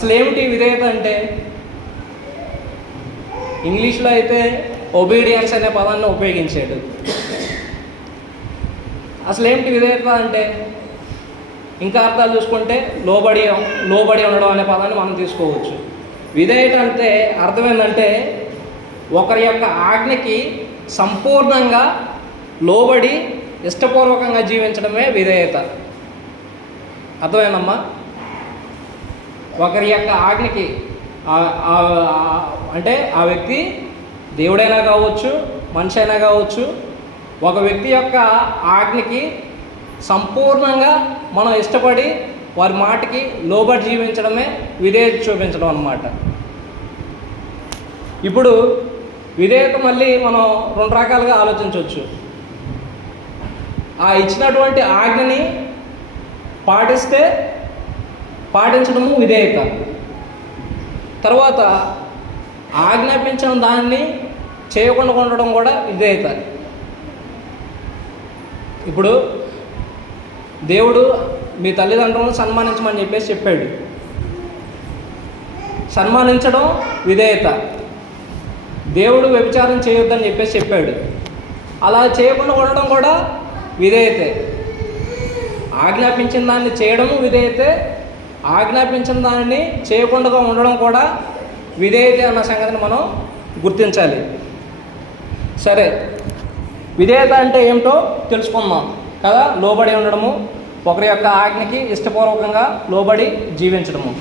అసలు ఏమిటి విధేయత అంటే? ఇంగ్లీష్లో అయితే ఒబీడియన్స్ అనే పదాన్ని ఉపయోగించాడు. అసలు ఏమిటి విధేయత అంటే? ఇంకా అర్థాలు చూసుకుంటే లోబడి ఉండడం అనే పదాన్ని మనం తీసుకోవచ్చు. విధేయత అంటే అర్థం ఏంటంటే ఒకరి యొక్క ఆజ్ఞకి సంపూర్ణంగా లోబడి ఇష్టపూర్వకంగా జీవించడమే విధేయత. అర్థమేనమ్మా? ఒకరి యొక్క ఆజ్ఞకి అంటే ఆ వ్యక్తి దేవుడైనా కావచ్చు, మనిషి అయినా కావచ్చు, ఒక వ్యక్తి యొక్క ఆజ్ఞకి సంపూర్ణంగా మనం ఇష్టపడి వారి మాటకి లోబడి జీవించడమే విధేయత చూపించడం అన్నమాట. ఇప్పుడు విధేయత మళ్ళీ మనం రెండు రకాలుగా ఆలోచించవచ్చు. ఆ ఇచ్చినటువంటి ఆజ్ఞని పాటించడము విధేయత. తర్వాత ఆజ్ఞాపించిన దాన్ని చేయకుండా ఉండడం కూడా విధేయత. ఇప్పుడు దేవుడు మీ తల్లిదండ్రులను సన్మానించమని చెప్పాడు. సన్మానించడం విధేయత. దేవుడు వ్యభిచారం చేయొద్దని చెప్పాడు. అలా చేయకుండా ఉండడం కూడా విధేయతే. ఆజ్ఞాపించిన దాన్ని చేయడము విధేయతే, ఆజ్ఞాపించిన దానిని చేయకుండా ఉండడం కూడా విధేయతే అన్న సంగతిని మనం గుర్తించాలి. సరే, విధేయత అంటే ఏమిటో తెలుసుకుందాం కదా. లోబడి ఉండడము, ఒకరి యొక్క ఆజ్ఞకి ఇష్టపూర్వకంగా లోబడి జీవించడము.